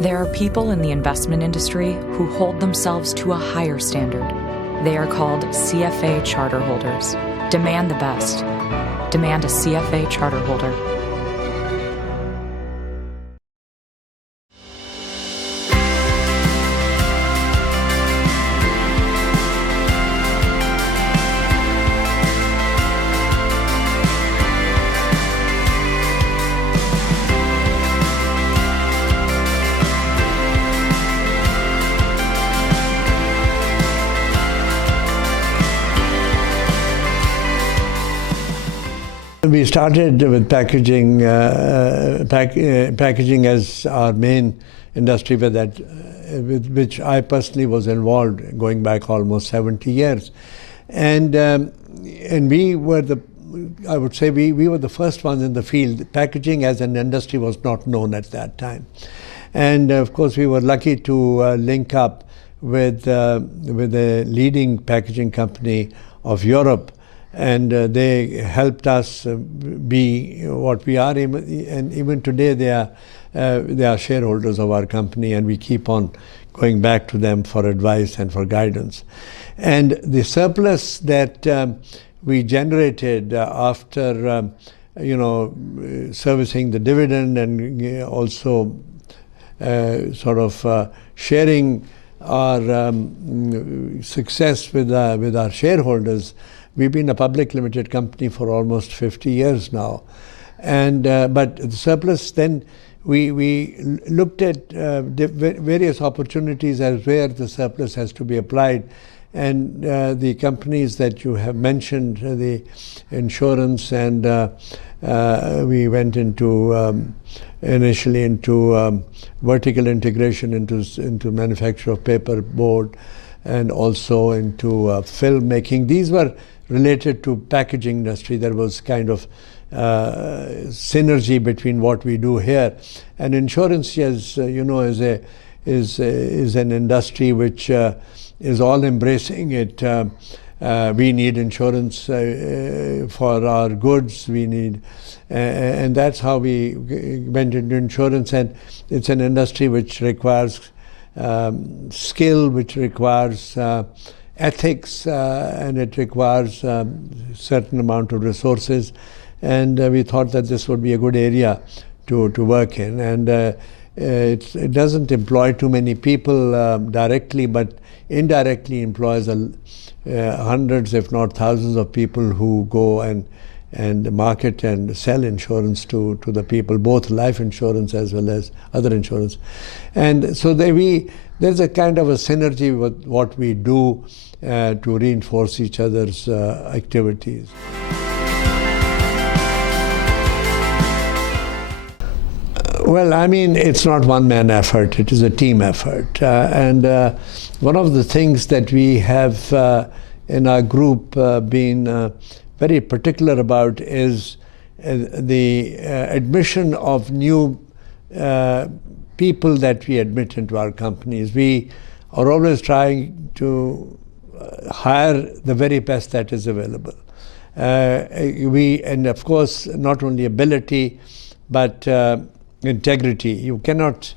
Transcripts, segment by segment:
There are people in the investment industry who hold themselves to a higher standard. They are called CFA Charterholders. Demand the best. Demand a CFA Charterholder. We started with packaging as our main industry, with which I personally was involved going back almost 70 years. And we were I would say we were the first ones in the field. Packaging as an industry was not known at that time. And of course, we were lucky to link up with a leading packaging company of Europe. And they helped us be what we are, and even today they are shareholders of our company, and we keep on going back to them for advice and for guidance. And the surplus that we generated after servicing the dividend and also sharing our success with our shareholders. We've been a public limited company for almost 50 years now. And but the surplus, then we looked at various opportunities as where the surplus has to be applied. And the companies that you have mentioned, the insurance, and we went initially into vertical integration into manufacture of paper board, and also into film making. These were related to packaging industry. There was kind of synergy between what we do here. And insurance, as you know, is an industry which is all embracing it. We need insurance for our goods. We need, and that's how we went into insurance. And it's an industry which requires skill, which requires ethics, and it requires certain amount of resources. And we thought that this would be a good area to work in. And it doesn't employ too many people directly, but indirectly employs hundreds, if not thousands, of people who go and market and sell insurance to the people, both life insurance as well as other insurance. And so there's a kind of a synergy with what we do to reinforce each other's activities. Well, I mean, it's not one-man effort. It is a team effort. And one of the things that we have in our group been very particular about is the admission of new people that we admit into our companies. We are always trying to hire the very best that is available. And of course, not only ability, but integrity. You cannot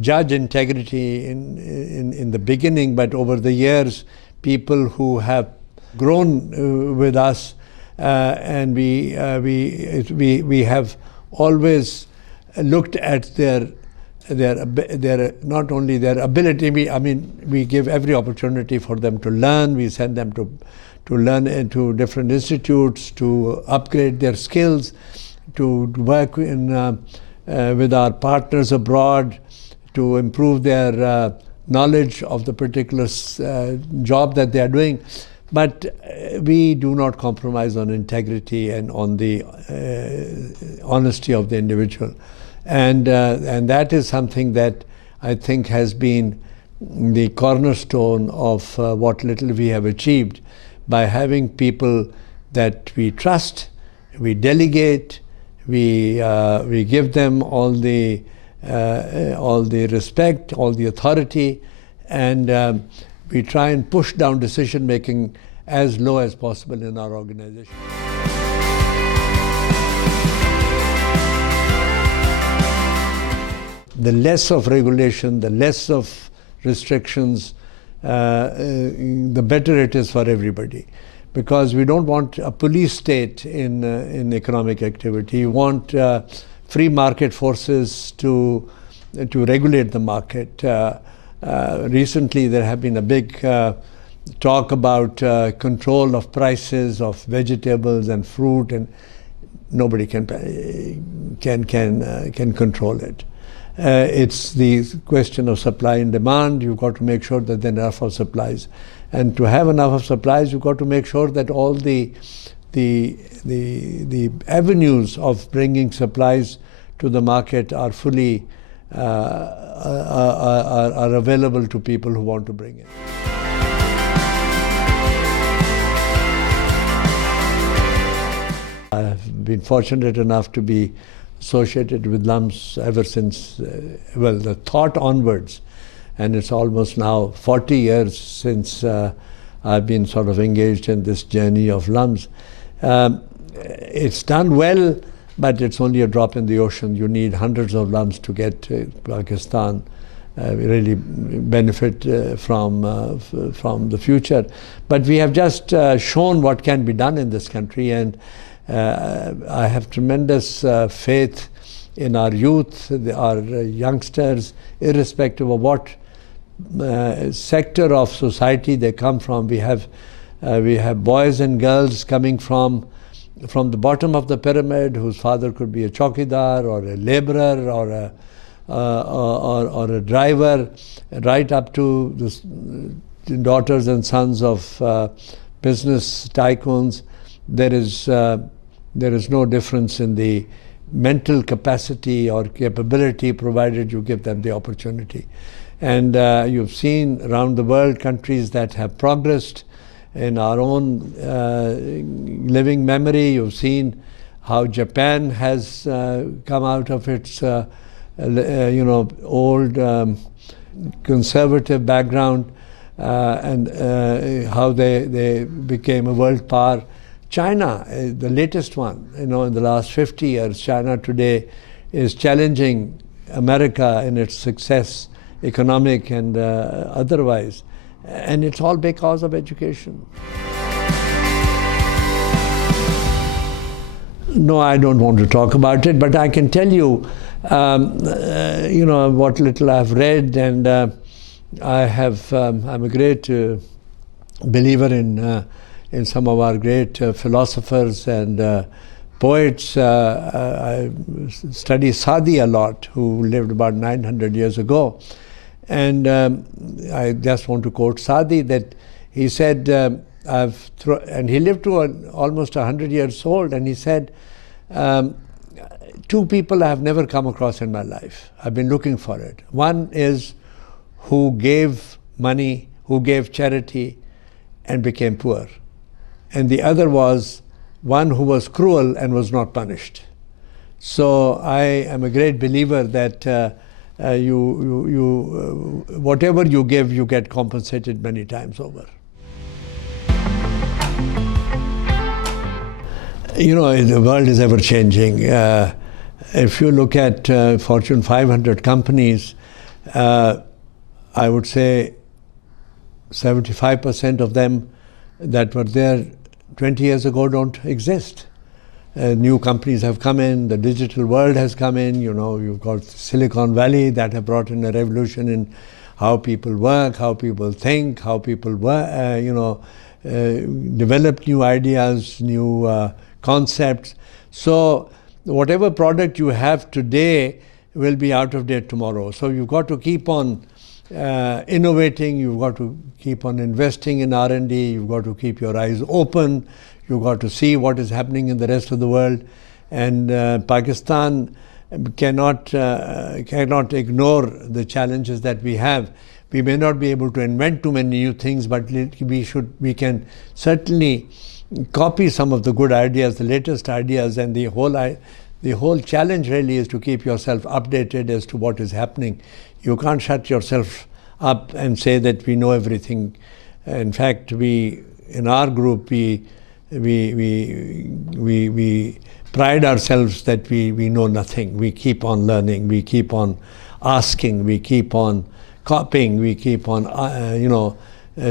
judge integrity in the beginning, but over the years, people who have grown with us, and we have always looked at their not only their ability. We give every opportunity for them to learn. We send them to learn into different institutes, to upgrade their skills, to work with our partners abroad, to improve their knowledge of the particular job that they are doing. But we do not compromise on integrity and on the honesty of the individual. And that is something that I think has been the cornerstone of what little we have achieved, by having people that we trust, we delegate, we give them all the respect, all the authority, and we try and push down decision making as low as possible in our organization. the less of regulation, the less of restrictions, the better it is for everybody. Because we don't want a police state in economic activity. We want free market forces to regulate the market. Recently, there have been a big talk about control of prices of vegetables and fruit, and nobody can control it. It's the question of supply and demand. You've got to make sure that there are enough of supplies, and to have enough of supplies, you've got to make sure that all the avenues of bringing supplies to the market are fully are available to people who want to bring it. I've been fortunate enough to be associated with LUMS ever since, the thought onwards. And it's almost now 40 years since I've been sort of engaged in this journey of LUMS. It's done well, but it's only a drop in the ocean. You need hundreds of LUMS to get Pakistan really benefit from the future. But we have just shown what can be done in this country, and I have tremendous faith in our youth, our youngsters, irrespective of what sector of society they come from. We have boys and girls coming from the bottom of the pyramid, whose father could be a chowkidar or a laborer or a driver, right up to the daughters and sons of business tycoons. There is no difference in the mental capacity or capability, provided you give them the opportunity. And you've seen around the world countries that have progressed. In our own living memory, you've seen how Japan has come out of its old conservative background and how they became a world power. China, the latest one, in the last 50 years, China today is challenging America in its success, economic and otherwise. And it's all because of education. No, I don't want to talk about it, but I can tell you, what little I've read, and I'm a great believer in some of our great philosophers and poets. I study Sadi a lot, who lived about 900 years ago. And I just want to quote Sadi, that he said, and he lived to almost 100 years old, and he said, two people I have never come across in my life. I've been looking for it. One is who gave money, who gave charity, and became poor. And the other was one who was cruel and was not punished. So I am a great believer that whatever you give, you get compensated many times over. The world is ever changing. If you look at Fortune 500 companies, I would say 75% of them that were there 20 years ago don't exist. New companies have come in, the digital world has come in, you've got Silicon Valley that have brought in a revolution in how people work, how people think, how people develop new ideas, new concepts. So whatever product you have today will be out of date tomorrow. So you've got to keep on innovating, you've got to keep on investing in R&D, you've got to keep your eyes open, you've got to see what is happening in the rest of the world. And Pakistan cannot ignore the challenges that we have. We may not be able to invent too many new things, but we can certainly copy some of the good ideas, the latest ideas, and the whole challenge really is to keep yourself updated as to what is happening. You can't shut yourself up and say that we know everything. In fact, in our group, we pride ourselves that we know nothing. We keep on learning. We keep on asking, we keep on copying, we keep on,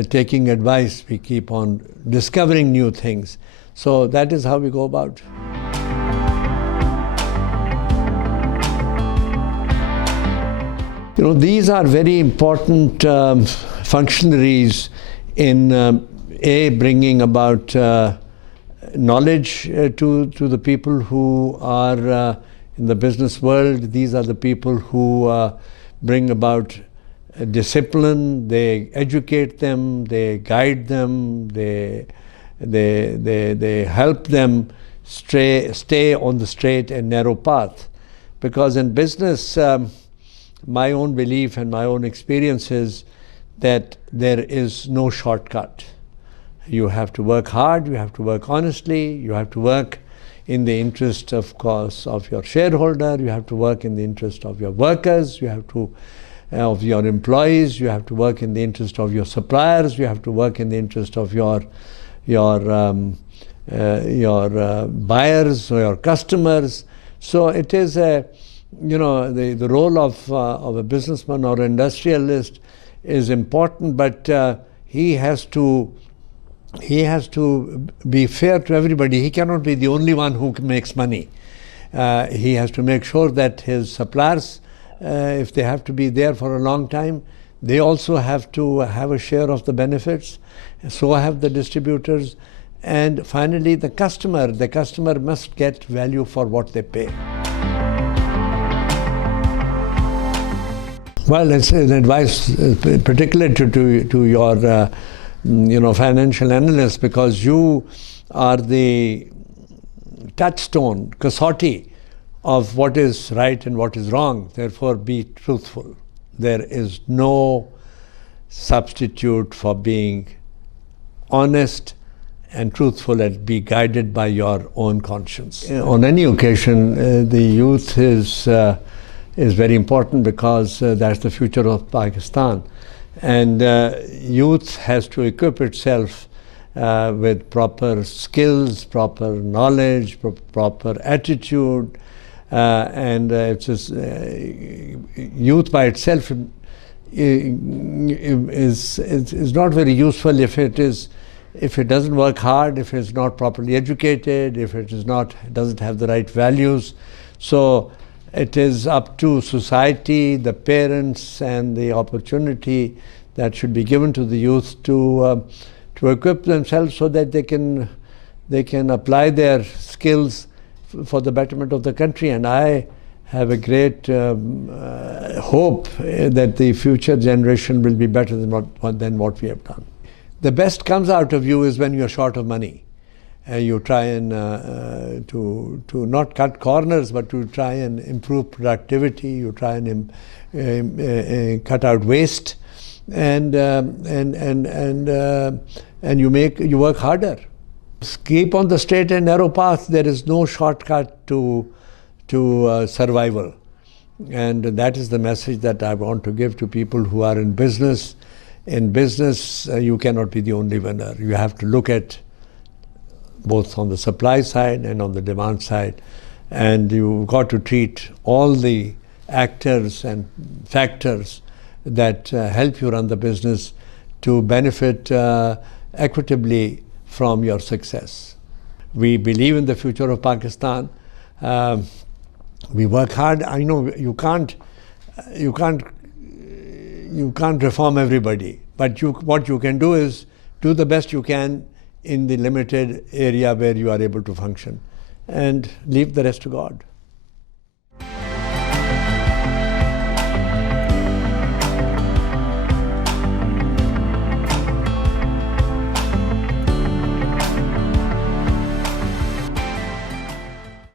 taking advice, we keep on discovering new things. So that is how we go about. These are very important functionaries in bringing about knowledge to the people who are in the business world. These are the people who bring about discipline. They educate them, they guide them, they help them stay on the straight and narrow path. Because in business, my own belief and my own experience is that there is no shortcut. You have to work hard, you have to work honestly, you have to work in the interest, of course, of your shareholder, you have to work in the interest of your workers, you have to of your employees, you have to work in the interest of your suppliers, you have to work in the interest of your buyers or your customers. So it is the role of a businessman or industrialist is important, but he has to be fair to everybody. He cannot be the only one who makes money. He has to make sure that his suppliers, if they have to be there for a long time, they also have to have a share of the benefits. So have the distributors. And finally, the customer must get value for what they pay. Well, it's an advice particularly to your financial analysts, because you are the touchstone, kasauti of what is right and what is wrong. Therefore, be truthful. There is no substitute for being honest and truthful, and be guided by your own conscience. On any occasion, the youth is very important, because that's the future of Pakistan. And youth has to equip itself with proper skills, proper knowledge, proper attitude, and it's just, youth by itself is not very useful if it doesn't work hard, if it's not properly educated, if it doesn't have the right values. So it is up to society, the parents, and the opportunity that should be given to the youth to equip themselves so that they can apply their skills for the betterment of the country. And I have a great hope that the future generation will be better than what we have done. The best comes out of you is when you're short of money. You try and to not cut corners, but to try and improve productivity. You try and cut out waste, and you work harder. Keep on the straight and narrow path. There is no shortcut to survival, and that is the message that I want to give to people who are in business. In business, you cannot be the only winner. You have to look at both on the supply side and on the demand side. And you've got to treat all the actors and factors that help you run the business to benefit equitably from your success. We believe in the future of Pakistan. We work hard. I know you can't reform everybody, but what you can do is do the best you can in the limited area where you are able to function, and leave the rest to God.